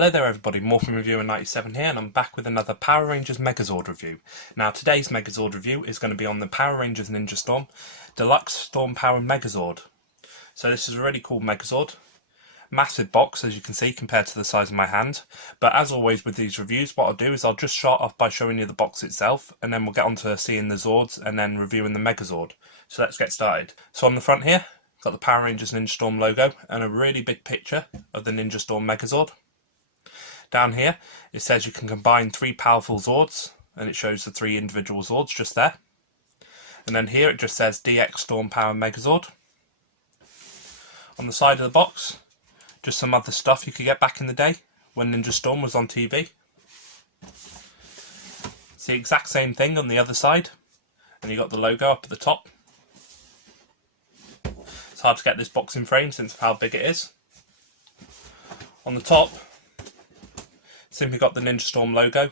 Hello there everybody, Morphin Reviewer 97 here, and I'm back with another Power Rangers Megazord review. Now today's Megazord review is going to be on the Power Rangers Ninja Storm Deluxe Storm Power Megazord. So this is a really cool Megazord. Massive box, as you can see, compared to the size of my hand. But as always with these reviews, what I'll do is I'll just start off by showing you the box itself, and then we'll get on to seeing the Zords and then reviewing the Megazord. So let's get started. So on the front here, got the Power Rangers Ninja Storm logo and a really big picture of the Ninja Storm Megazord. Down here, it says you can combine 3 powerful Zords, and it shows the 3 individual Zords just there. And then here it just says DX Storm Power Megazord. On the side of the box, just some other stuff you could get back in the day when Ninja Storm was on TV. It's the exact same thing on the other side, and you got the logo up at the top. It's hard to get this box in frame since of how big it is. On the top, simply got the Ninja Storm logo,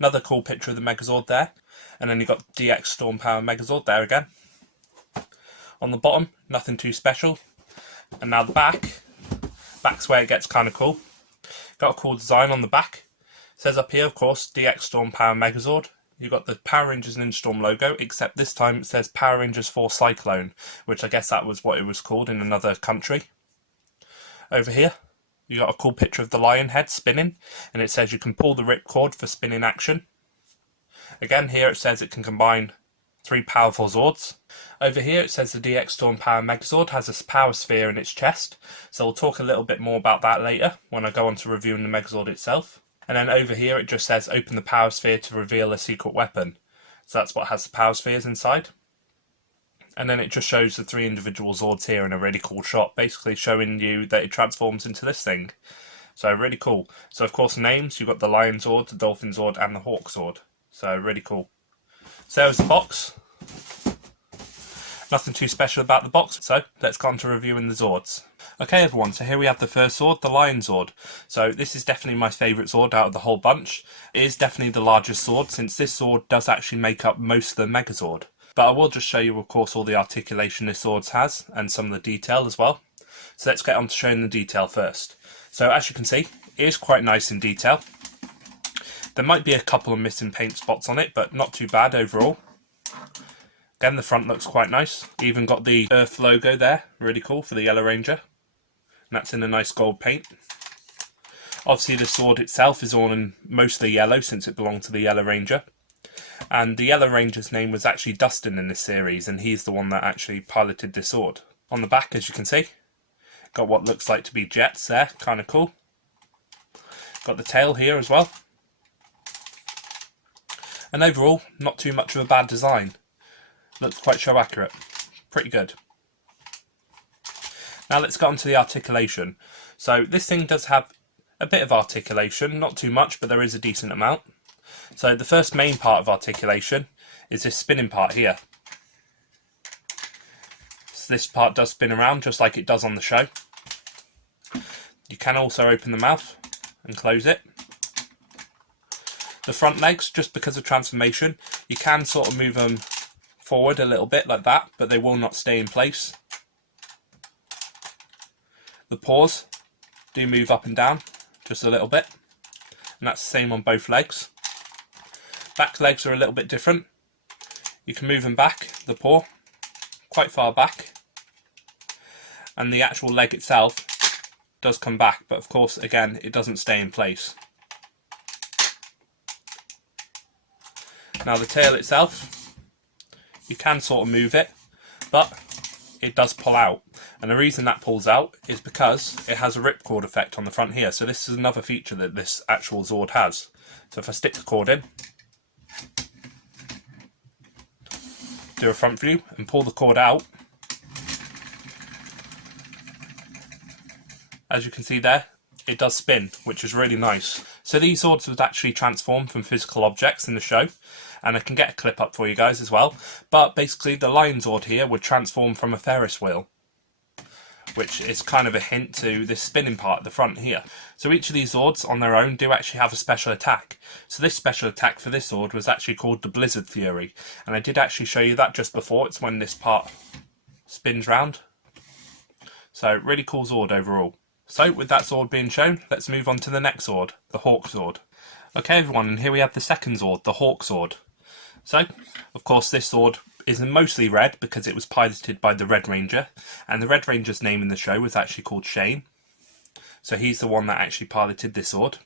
another cool picture of the Megazord there, and then you got DX Storm Power Megazord there again. On the bottom, nothing too special. And now the back's where it gets kind of cool. Got a cool design on the back. It says up here, of course, DX Storm Power Megazord. You've got the Power Rangers Ninja Storm logo, except this time it says Power Rangers 4 Cyclone, which I guess that was what it was called in another country. Over here, you got a cool picture of the lion head spinning, and it says you can pull the ripcord for spinning action. Again, here it says it can combine 3 powerful Zords. Over here it says the DX Storm Power Megazord has a power sphere in its chest, so we'll talk a little bit more about that later when I go on to reviewing the Megazord itself. And then over here it just says open the power sphere to reveal a secret weapon. So that's what has the power spheres inside. And then it just shows the 3 individual Zords here in a really cool shot, basically showing you that it transforms into this thing. So really cool. So of course names, you've got the Lion Zord, the Dolphin Zord and the Hawk Zord. So really cool. So there's the box. Nothing too special about the box, so let's get on to reviewing the Zords. Okay everyone, so here we have the first Zord, the Lion Zord. So this is definitely my favourite Zord out of the whole bunch. It is definitely the largest Zord, since this Zord does actually make up most of the Megazord. But I will just show you, of course, all the articulation this Zord has, and some of the detail as well. So let's get on to showing the detail first. So as you can see, it is quite nice in detail. There might be a couple of missing paint spots on it, but not too bad overall. Again, the front looks quite nice. Even got the Earth logo there, really cool for the Yellow Ranger. And that's in a nice gold paint. Obviously the Zord itself is all in mostly yellow since it belonged to the Yellow Ranger. And the Yellow Ranger's name was actually Dustin in this series, and he's the one that actually piloted this Zord. On the back, as you can see, got what looks like to be jets there, kind of cool. Got the tail here as well. And overall, not too much of a bad design. Looks quite show accurate. Pretty good. Now let's get on to the articulation. So this thing does have a bit of articulation, not too much, but there is a decent amount. So the first main part of articulation is this spinning part here. So this part does spin around just like it does on the show. You can also open the mouth and close it. The front legs, just because of transformation, you can sort of move them forward a little bit like that, but they will not stay in place. The paws do move up and down just a little bit, and that's the same on both legs. Back legs are a little bit different. You can move them back, the paw, quite far back, and the actual leg itself does come back, but of course again it doesn't stay in place. Now the tail itself, you can sort of move it, but it does pull out. And the reason that pulls out is because it has a ripcord effect on the front here. So this is another feature that this actual Zord has. So if I stick the cord in, do a front view and pull the cord out, as you can see there, it does spin, which is really nice. So these Zords would actually transform from physical objects in the show, and I can get a clip up for you guys as well. But basically the Lion Zord here would transform from a Ferris wheel, which is kind of a hint to this spinning part at the front here. So each of these Zords on their own do actually have a special attack. So this special attack for this Zord was actually called the Blizzard Fury, and I did actually show you that just before. It's when this part spins round. So really cool Zord overall. So with that Zord being shown, let's move on to the next Zord, the Hawk Zord. Okay everyone, and here we have the second Zord, the Hawk Zord. So, of course this Zord is mostly red because it was piloted by the Red Ranger, and the Red Ranger's name in the show was actually called Shane. So he's the one that actually piloted this Zord.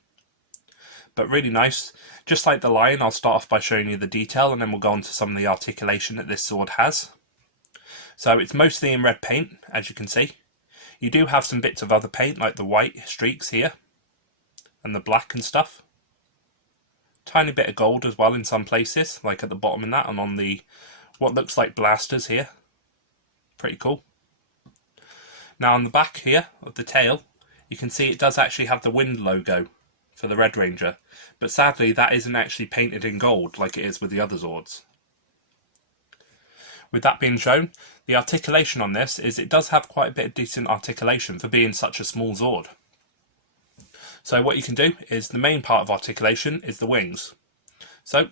But really nice. Just like the Lion, I'll start off by showing you the detail and then we'll go on to some of the articulation that this Zord has. So it's mostly in red paint, as you can see. You do have some bits of other paint like the white streaks here and the black and stuff. Tiny bit of gold as well in some places, like at the bottom in that, and on the what looks like blasters here. Pretty cool. Now on the back here of the tail, you can see it does actually have the wind logo for the Red Ranger, but sadly that isn't actually painted in gold like it is with the other Zords. With that being shown, the articulation on this is it does have quite a bit of decent articulation for being such a small Zord. So what you can do is the main part of articulation is the wings. So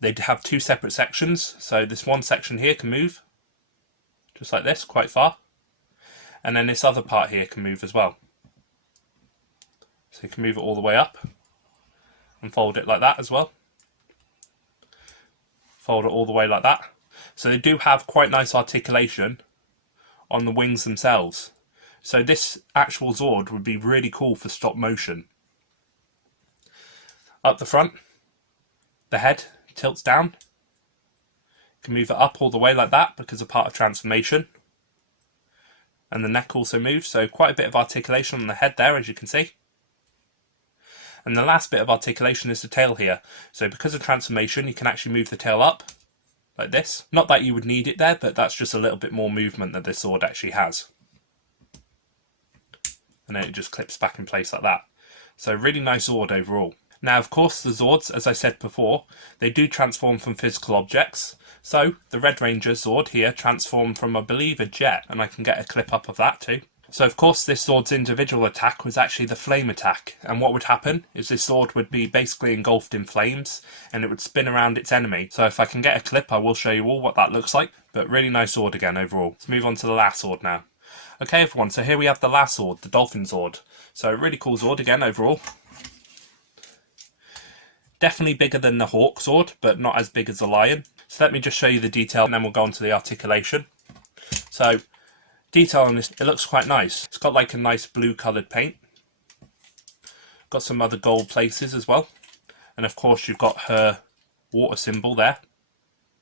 they have two separate sections, so this one section here can move just like this quite far, and then this other part here can move as well. So you can move it all the way up and fold it like that as well. Fold it all the way like that. So they do have quite nice articulation on the wings themselves. So this actual Zord would be really cool for stop motion. Up the front, the head tilts down. You can move it up all the way like that because of part of transformation. And the neck also moves, so quite a bit of articulation on the head there, as you can see. And the last bit of articulation is the tail here. So because of transformation, you can actually move the tail up like this. Not that you would need it there, but that's just a little bit more movement that this Zord actually has. And then it just clips back in place like that. So really nice Zord overall. Now of course the Zords, as I said before, they do transform from physical objects. So the Red Ranger Zord here transformed from, I believe, a jet, and I can get a clip up of that too. So of course this Zord's individual attack was actually the flame attack, and what would happen is this Zord would be basically engulfed in flames and it would spin around its enemy. So if I can get a clip I will show you all what that looks like, but really nice Zord again overall. Let's move on to the last Zord now. Okay everyone, so here we have the last Zord, the Dolphin Zord. So really cool Zord again overall. Definitely bigger than the Hawk Zord, but not as big as the Lion. So let me just show you the detail and then we'll go on to the articulation. So detail on this, it looks quite nice. It's got like a nice blue coloured paint. Got some other gold places as well. And of course you've got her water symbol there,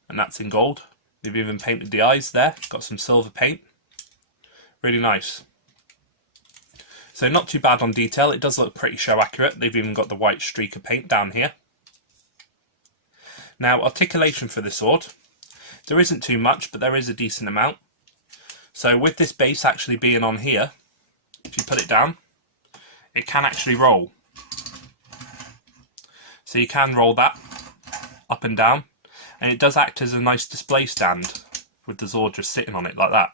and that's in gold. They've even painted the eyes there, got some silver paint. Really nice. So not too bad on detail, it does look pretty show accurate. They've even got the white streak of paint down here. Now articulation for this Zord, there isn't too much, but there is a decent amount. So with this base actually being on here, if you put it down, it can actually roll. So you can roll that up and down, and it does act as a nice display stand with the Zord just sitting on it like that.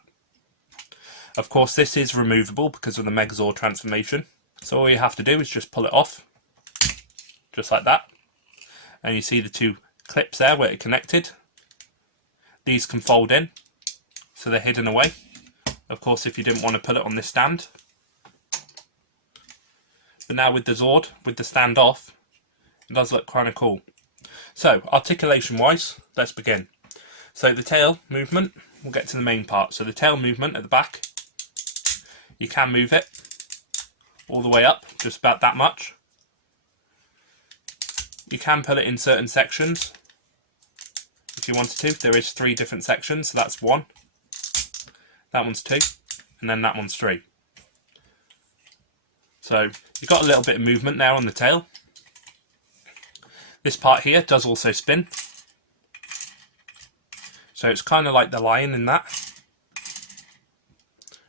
Of course this is removable because of the Megazord Transformation. So all you have to do is just pull it off, just like that. And you see the two clips there where it connected. These can fold in, so they're hidden away. Of course if you didn't want to put it on this stand. But now with the Zord, with the stand off, it does look kind of cool. So articulation wise, let's begin. So the tail movement, we'll get to the main part. So the tail movement at the back, you can move it all the way up, just about that much. You can put it in certain sections if you wanted to. There is 3 different sections, so that's 1, that one's 2, and then that one's 3. So you've got a little bit of movement there on the tail. This part here does also spin. So it's kind of like the Lion in that.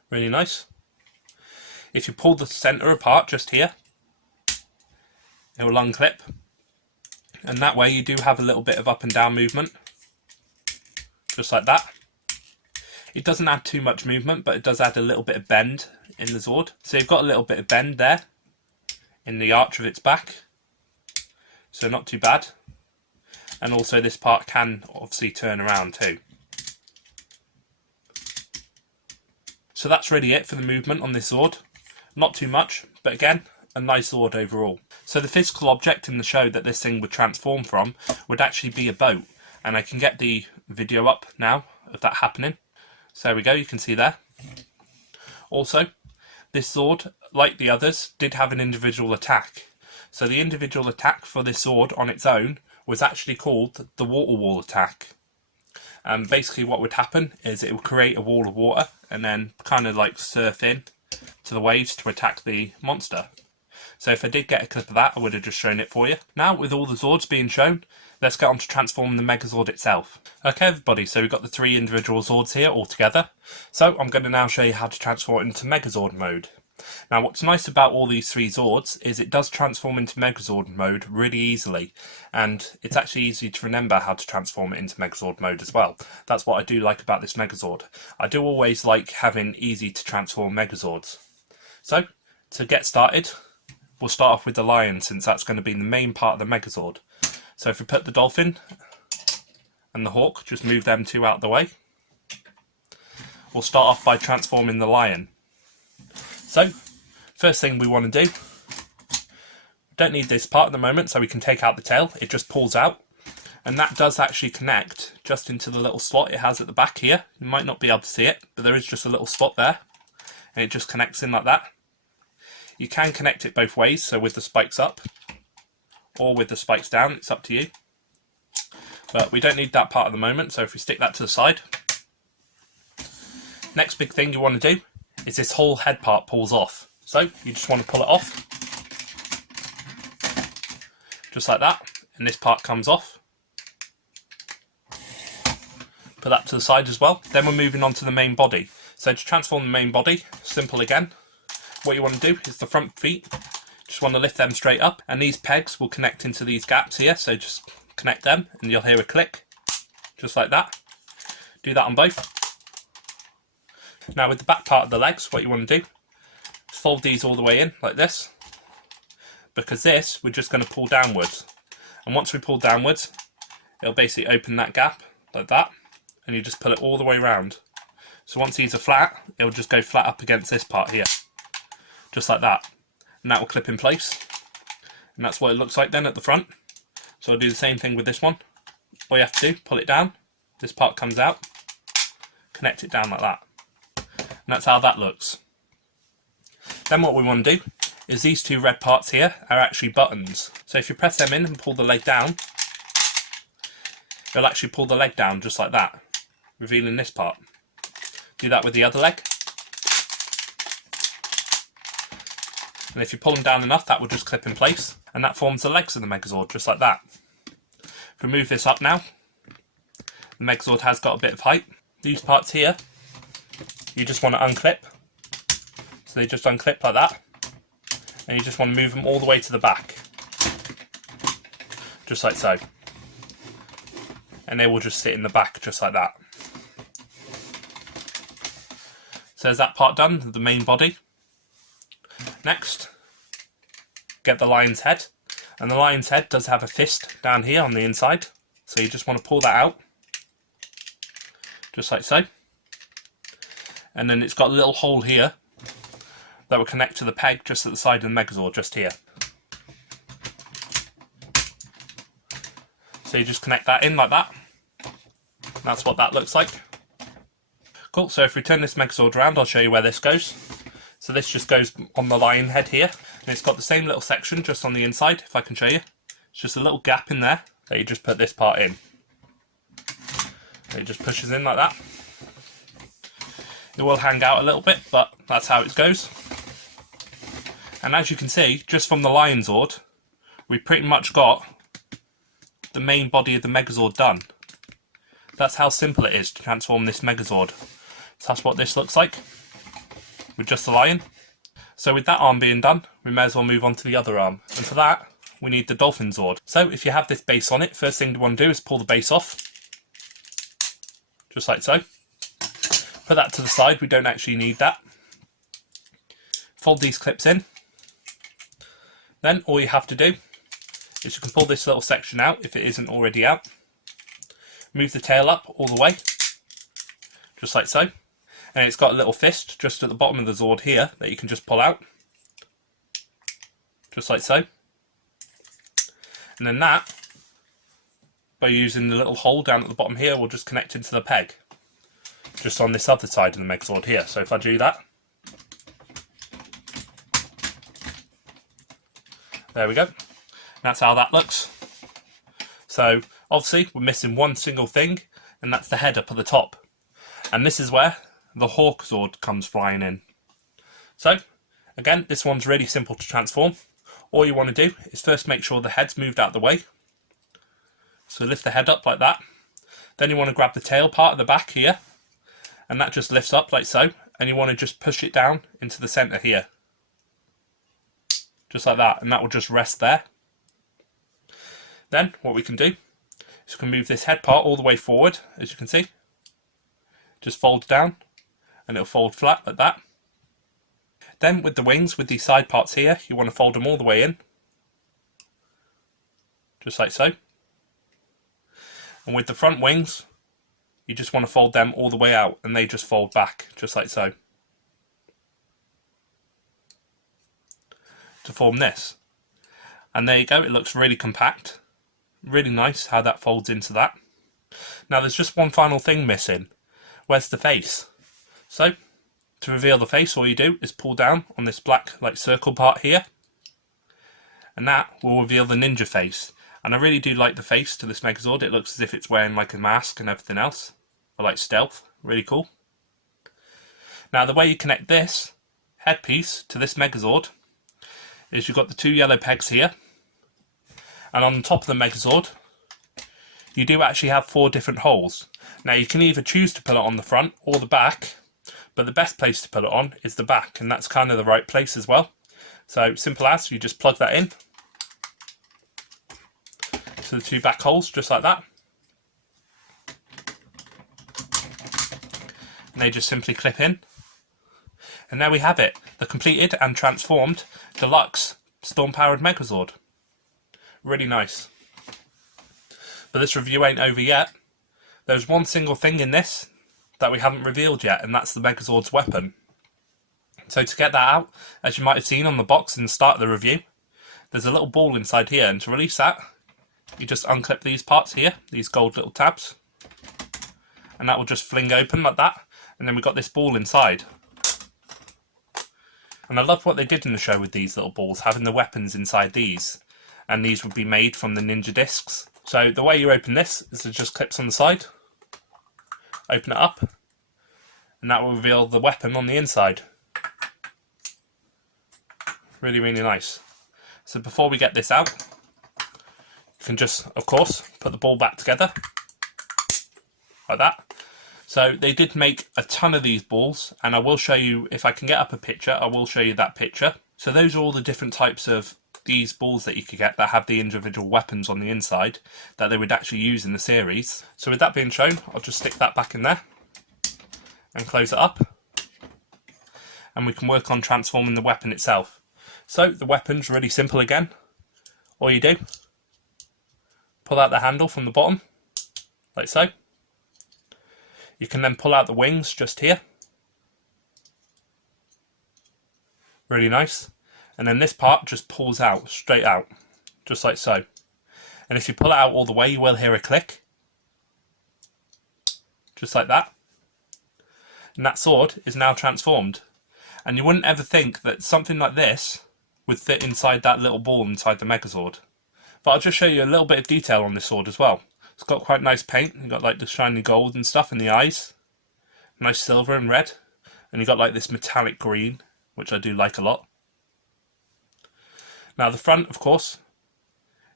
Really nice. If you pull the centre apart just here, it will unclip. And that way you do have a little bit of up and down movement. Just like that. It doesn't add too much movement, but it does add a little bit of bend in the Zord. So you've got a little bit of bend there in the arch of its back. So not too bad. And also this part can obviously turn around too. So that's really it for the movement on this Zord. Not too much, but again, a nice Zord overall. So the physical object in the show that this thing would transform from would actually be a boat. And I can get the video up now of that happening. So there we go, you can see there. Also, this Zord, like the others, did have an individual attack. So the individual attack for this Zord on its own was actually called the water wall attack. And basically what would happen is it would create a wall of water and then kind of like surf in to the waves to attack the monster. So if I did get a clip of that, I would have just shown it for you. Now, with all the Zords being shown, let's get on to transforming the Megazord itself. Okay everybody, so we've got the 3 individual Zords here all together. So I'm going to now show you how to transform it into Megazord mode. Now what's nice about all these 3 Zords is it does transform into Megazord mode really easily, and it's actually easy to remember how to transform it into Megazord mode as well. That's what I do like about this Megazord. I do always like having easy to transform Megazords. So to get started, we'll start off with the lion, since that's going to be the main part of the Megazord. So if we put the dolphin and the hawk, just move them 2 out of the way. We'll start off by transforming the lion. So, first thing we want to do, we don't need this part at the moment, so we can take out the tail. It just pulls out, and that does actually connect just into the little slot it has at the back here. You might not be able to see it, but there is just a little slot there, and it just connects in like that. You can connect it both ways, so with the spikes up, or with the spikes down, it's up to you. But we don't need that part at the moment, so if we stick that to the side. Next big thing you want to do is this whole head part pulls off. So you just want to pull it off, just like that, and this part comes off. Put that to the side as well. Then we're moving on to the main body. So to transform the main body, simple again. What you want to do is the front feet, just want to lift them straight up, and these pegs will connect into these gaps here, so just connect them and you'll hear a click, just like that. Do that on both. Now with the back part of the legs, what you want to do is fold these all the way in like this, because this we're just going to pull downwards, and once we pull downwards it'll basically open that gap like that, and you just pull it all the way around. So once these are flat, it'll just go flat up against this part here, just like that, and that will clip in place, and that's what it looks like then at the front. So I'll do the same thing with this one. All you have to do, pull it down, this part comes out, connect it down like that. And that's how that looks. Then what we want to do is these 2 red parts here are actually buttons. So if you press them in and pull the leg down, it'll actually pull the leg down just like that, revealing this part. Do that with the other leg. And if you pull them down enough, that will just clip in place, and that forms the legs of the Megazord, just like that. If we move this up now, the Megazord has got a bit of height. These parts here, you just want to unclip, so they just unclip like that, and you just want to move them all the way to the back, just like so, and they will just sit in the back just like that. So there's that part done, the main body. Next, get the lion's head, and the lion's head does have a fist down here on the inside, so you just want to pull that out, just like so. And then it's got a little hole here that will connect to the peg just at the side of the Megazord, just here. So you just connect that in like that. That's what that looks like. Cool, so if we turn this Megazord around, I'll show you where this goes. So this just goes on the lion head here, and it's got the same little section just on the inside, if I can show you. It's just a little gap in there that you just put this part in. So it just pushes in like that. It will hang out a little bit, but that's how it goes. And as you can see, just from the Lion Zord, we've pretty much got the main body of the Megazord done. That's how simple it is to transform this Megazord. So that's what this looks like, with just the lion. So with that arm being done, we may as well move on to the other arm. And for that, we need the Dolphin Zord. So if you have this base on it, first thing you want to do is pull the base off. Just like so. Put that to the side, we don't actually need that. Fold these clips in. Then all you have to do is you can pull this little section out if it isn't already out. Move the tail up all the way, just like so. And it's got a little fist just at the bottom of the Zord here that you can just pull out. just like so. And then that, by using the little hole down at the bottom here, will just connect into the peg, just on this other side of the Megazord here. So if I do that, there we go. That's how that looks. So obviously we're missing one single thing, and that's the head up at the top. And this is where the Hawk Zord comes flying in. So again, this one's really simple to transform. All you want to do is first make sure the head's moved out of the way. So lift the head up like that. Then you want to grab the tail part at the back here, and that just lifts up like so, and you want to just push it down into the centre here. Just like that, and that will just rest there. Then what we can do is we can move this head part all the way forward, as you can see. Just fold down, and it'll fold flat like that. Then with the wings, with these side parts here, you want to fold them all the way in. Just like so. And with the front wings, you just want to fold them all the way out, and they just fold back, just like so. To form this. And there you go, it looks really compact. Really nice how that folds into that. Now there's just one final thing missing. Where's the face? So, to reveal the face, all you do is pull down on this black circle part here, and that will reveal the ninja face. And I really do like the face to this Megazord. It looks as if it's wearing like a mask and everything else. I like stealth, really cool. Now the way you connect this headpiece to this Megazord is you've got the two yellow pegs here, and on the top of the Megazord you do actually have 4 different holes. Now you can either choose to put it on the front or the back, but the best place to put it on is the back, and that's kind of the right place as well. So simple as, you just plug that in to the 2 back holes, just like that. And they just simply clip in. And there we have it, the completed and transformed Deluxe Storm-powered Megazord. Really nice. But this review ain't over yet. There's one single thing in this that we haven't revealed yet, and that's the Megazord's weapon. So to get that out, as you might have seen on the box in the start of the review, there's a little ball inside here, and to release that, you just unclip these parts here, these gold little tabs, and that will just fling open like that, and then we've got this ball inside. And I love what they did in the show with these little balls, having the weapons inside these, and these would be made from the ninja discs. So the way you open this is it just clips on the side, open it up, and that will reveal the weapon on the inside. Really, really nice. So before we get this out, you can just, of course, put the ball back together, like that. So they did make a ton of these balls, and I will show you, if I can get up a picture, I will show you that picture. So those are all the different types of these balls that you could get that have the individual weapons on the inside that they would actually use in the series. So with that being shown, I'll just stick that back in there and close it up, and we can work on transforming the weapon itself. So the weapon's really simple again. All you do, pull out the handle from the bottom, like so. You can then pull out the wings just here. Really nice. And then this part just pulls out, straight out, just like so. And if you pull it out all the way, you will hear a click. Just like that. And that sword is now transformed. And you wouldn't ever think that something like this would fit inside that little ball inside the Megazord. But I'll just show you a little bit of detail on this sword as well. It's got quite nice paint. You've got like the shiny gold and stuff in the eyes. Nice silver and red. And you've got like this metallic green, which I do like a lot. Now the front, of course,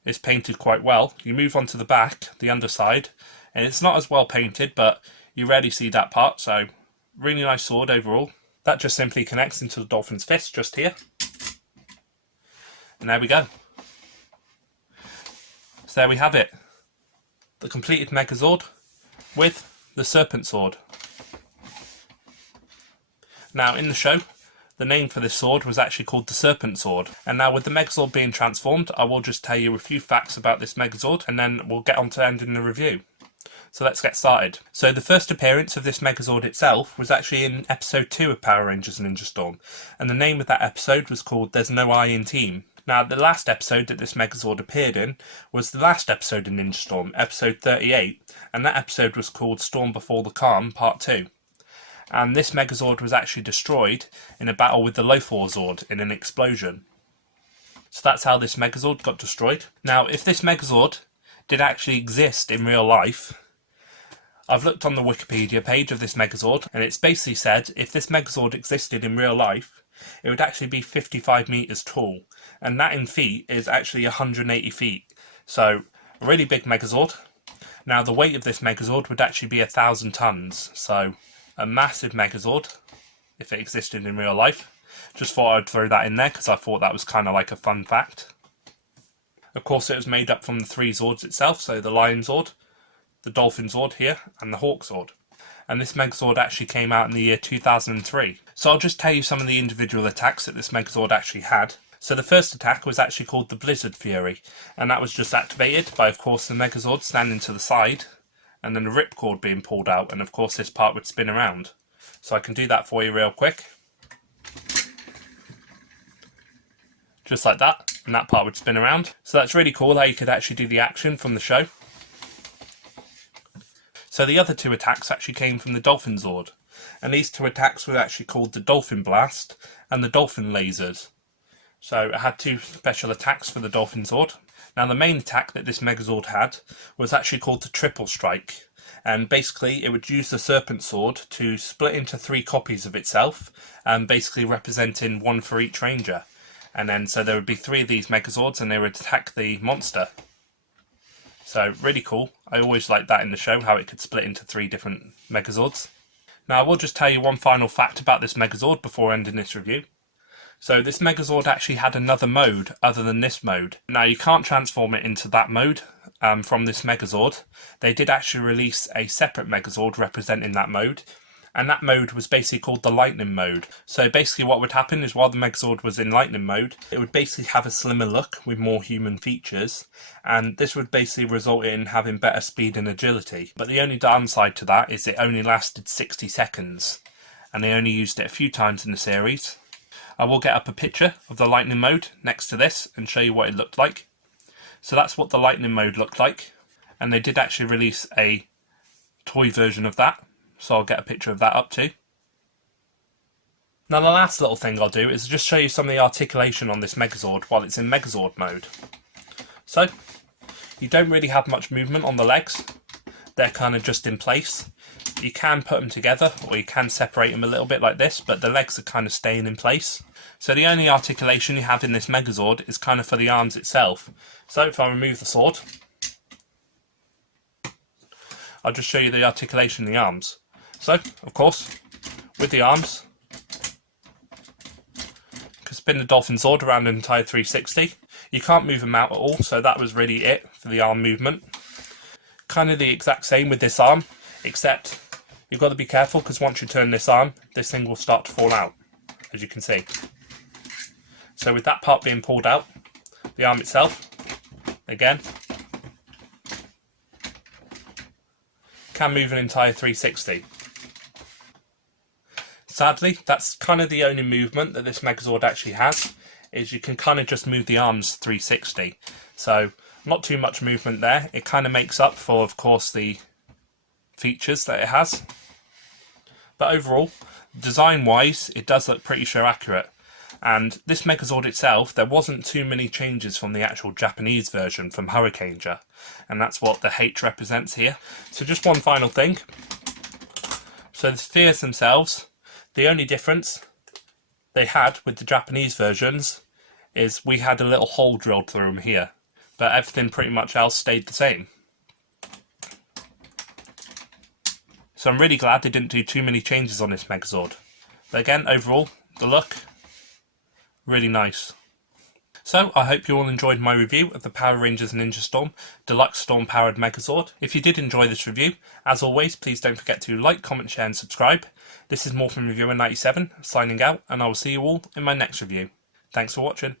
is painted quite well. You move on to the back, the underside, and it's not as well painted, but you rarely see that part, so really nice sword overall. That just simply connects into the Dolphin's fist just here. And there we go. So there we have it. The completed Megazord with the Serpent Sword. Now in the show, the name for this sword was actually called the Serpent Sword. And now with the Megazord being transformed, I will just tell you a few facts about this Megazord, and then we'll get on to ending the review. So let's get started. So the first appearance of this Megazord itself was actually in episode 2 of Power Rangers Ninja Storm, and the name of that episode was called There's No I in Team. Now, the last episode that this Megazord appeared in was the last episode in Ninja Storm, episode 38, and that episode was called Storm Before the Calm, Part 2. And this Megazord was actually destroyed in a battle with the Lothor Zord in an explosion. So that's how this Megazord got destroyed. Now, if this Megazord did actually exist in real life, I've looked on the Wikipedia page of this Megazord, and it's basically said if this Megazord existed in real life, it would actually be 55 meters tall, and that in feet is actually 180 feet. So, a really big Megazord. Now, the weight of this Megazord would actually be 1,000 tons, so a massive Megazord if it existed in real life. Just thought I'd throw that in there because I thought that was kind of like a fun fact. Of course, it was made up from the 3 Zords itself, so the Lion Zord, the Dolphin Zord here, and the Hawk Zord. And this Megazord actually came out in the year 2003. So I'll just tell you some of the individual attacks that this Megazord actually had. So the first attack was actually called the Blizzard Fury, and that was just activated by, of course, the Megazord standing to the side, and then the ripcord being pulled out, and of course this part would spin around. So I can do that for you real quick. Just like that, and that part would spin around. So that's really cool how you could actually do the action from the show. So the other 2 attacks actually came from the Dolphin Zord, and these 2 attacks were actually called the Dolphin Blast and the Dolphin Lasers. So it had 2 special attacks for the Dolphin Zord. Now the main attack that this Megazord had was actually called the Triple Strike, and basically it would use the Serpent Sword to split into 3 copies of itself, and basically representing 1 for each ranger. And then so there would be 3 of these Megazords, and they would attack the monster. So really cool. I always liked that in the show, how it could split into 3 different Megazords. Now I will just tell you one final fact about this Megazord before ending this review. So this Megazord actually had another mode other than this mode. Now you can't transform it into that mode from this Megazord. They did actually release a separate Megazord representing that mode, and that mode was basically called the Lightning mode. So basically what would happen is while the Megazord was in Lightning mode, it would basically have a slimmer look with more human features, and this would basically result in having better speed and agility. But the only downside to that is it only lasted 60 seconds, and they only used it a few times in the series. I will get up a picture of the Lightning mode next to this and show you what it looked like. So that's what the Lightning mode looked like, and they did actually release a toy version of that, so I'll get a picture of that up too. Now the last little thing I'll do is just show you some of the articulation on this Megazord while it's in Megazord mode. So, you don't really have much movement on the legs, they're kind of just in place. You can put them together, or you can separate them a little bit like this, but the legs are kind of staying in place. So the only articulation you have in this Megazord is kind of for the arms itself. So if I remove the sword, I'll just show you the articulation in the arms. So, of course, with the arms, you can spin the Dolphin Zord around an entire 360. You can't move them out at all, so that was really it for the arm movement. Kind of the exact same with this arm, except you've got to be careful because once you turn this arm, this thing will start to fall out, as you can see. So with that part being pulled out, the arm itself, again, can move an entire 360. Sadly, that's kind of the only movement that this Megazord actually has, is you can kind of just move the arms 360. So not too much movement there. It kind of makes up for, of course, the features that it has. But overall, design-wise, it does look pretty show accurate. And this Megazord itself, there wasn't too many changes from the actual Japanese version from Hurricaneja, and that's what the H represents here. So just one final thing. So the spheres themselves, the only difference they had with the Japanese versions is we had a little hole drilled through them here, but everything pretty much else stayed the same. So I'm really glad they didn't do too many changes on this Megazord. But again, overall, the look, really nice. So I hope you all enjoyed my review of the Power Rangers Ninja Storm Deluxe Storm Powered Megazord. If you did enjoy this review, as always, please don't forget to like, comment, share and subscribe. This is Morphin Reviewer 97 signing out, and I will see you all in my next review. Thanks for watching.